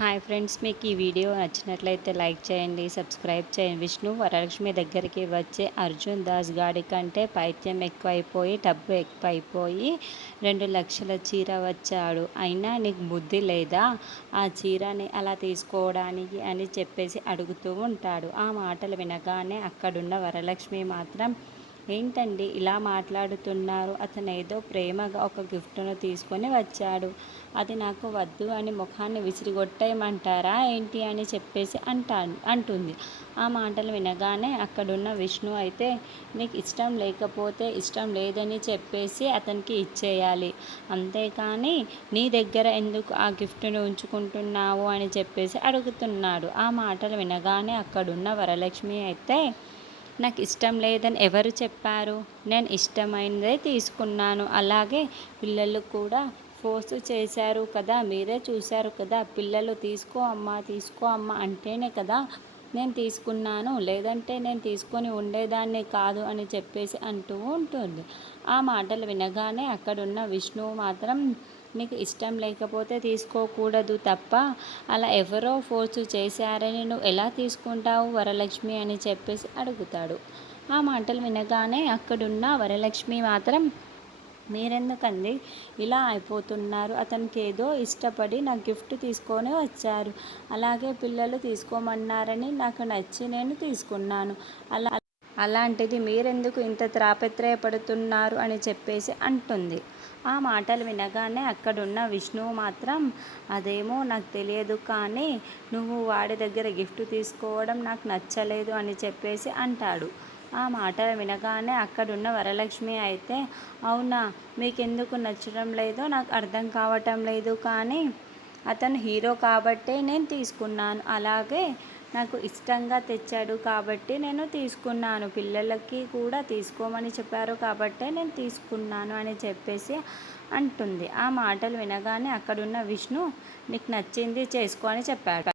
Hi friends, మీకు ఈ video నచ్చినట్లయితే లైక్ చేయండి, సబ్స్క్రైబ్ చేయండి. విష్ణు వరలక్ష్మి దగ్గరికి వచ్చే అర్జున్ దాస్ గాడి కంటే పైత్యం ఎక్కువైపోయి డబ్బు ఎక్కువైపోయి 2 లక్షల చీర వచ్చాడు. అయినా నీకు బుద్ధి లేదా ఆ చీరని అలా తీసుకోవడానికి అని చెప్పేసి అడుగుతూ ఉంటాడు. ఆ మాటలు వినగానే అక్కడున్న వరలక్ష్మి మాత్రం, ఏంటండి ఇలా మాట్లాడుతున్నారు? అతను ఏదో ప్రేమగా ఒక గిఫ్ట్ను తీసుకొని వచ్చాడు, అది నాకు వద్దు అని ముఖాన్ని విసిరిగొట్టేయమంటారా ఏంటి అని చెప్పేసి అంటుంది. ఆ మాటలు వినగానే అక్కడున్న విష్ణు అయితే, నీకు ఇష్టం లేకపోతే ఇష్టం లేదని చెప్పేసి అతనికి ఇచ్చేయాలి, అంతేకాని నీ దగ్గర ఎందుకు ఆ గిఫ్ట్ను ఉంచుకుంటున్నావు అని చెప్పేసి అడుగుతున్నాడు. ఆ మాటలు వినగానే అక్కడున్న వరలక్ష్మి అయితే, నాకు ఇష్టం లేదని ఎవరు చెప్పారు? నేను ఇష్టమైనదే తీసుకున్నాను. అలాగే పిల్లలు కూడా ఫోర్స్ చేశారు కదా, మీరే చూశారు కదా, పిల్లలు తీసుకో అమ్మా తీసుకో అమ్మా అంటేనే కదా నేను తీసుకున్నాను, లేదంటే నేను తీసుకొని ఉండేదాన్ని కాదు అని చెప్పేసి అంటూ ఉంటుంది. ఆ మాటలు వినగానే అక్కడున్న విష్ణువు మాత్రం, నీకు ఇష్టం లేకపోతే తీసుకోకూడదు తప్ప అలా ఎవరో ఫోర్సు చేశారని నువ్వు ఎలా తీసుకుంటావు వరలక్ష్మి అని చెప్పేసి అడుగుతాడు. ఆ మాటలు వినగానే అక్కడున్న వరలక్ష్మి మాత్రం, మీరెందుకండి ఇలా అయిపోతున్నారు? అతనికి ఏదో ఇష్టపడి నా గిఫ్ట్ తీసుకొని వచ్చారు, అలాగే పిల్లలు తీసుకోమన్నారని నాకు నచ్చి నేను తీసుకున్నాను. అలాంటిది మీరెందుకు ఇంత తాపత్రయపడుతున్నారు అని చెప్పేసి అంటుంది. ఆ మాటలు వినగానే అక్కడున్న విష్ణువు మాత్రం, అదేమో నాకు తెలియదు కానీ నువ్వు వాడి దగ్గర గిఫ్ట్ తీసుకోవడం నాకు నచ్చలేదు అని చెప్పేసి అంటాడు. ఆ మాటలు వినగానే అక్కడున్న వరలక్ష్మి అయితే, అవునా, మీకెందుకు నచ్చడం లేదో నాకు అర్థం కావటం లేదు, కానీ అతను హీరో కాబట్టే నేను తీసుకున్నాను, అలాగే నాకు ఇష్టంగా తెచ్చాడు కాబట్టి నేను తీసుకున్నాను, పిల్లలకి కూడా తీసుకోమని చెప్పారు కాబట్టే నేను తీసుకున్నాను అని చెప్పేసి అంటుంది. ఆ మాటలు వినగానే అక్కడున్న విష్ణు, నీకు నచ్చింది చేసుకో అని చెప్పాడు.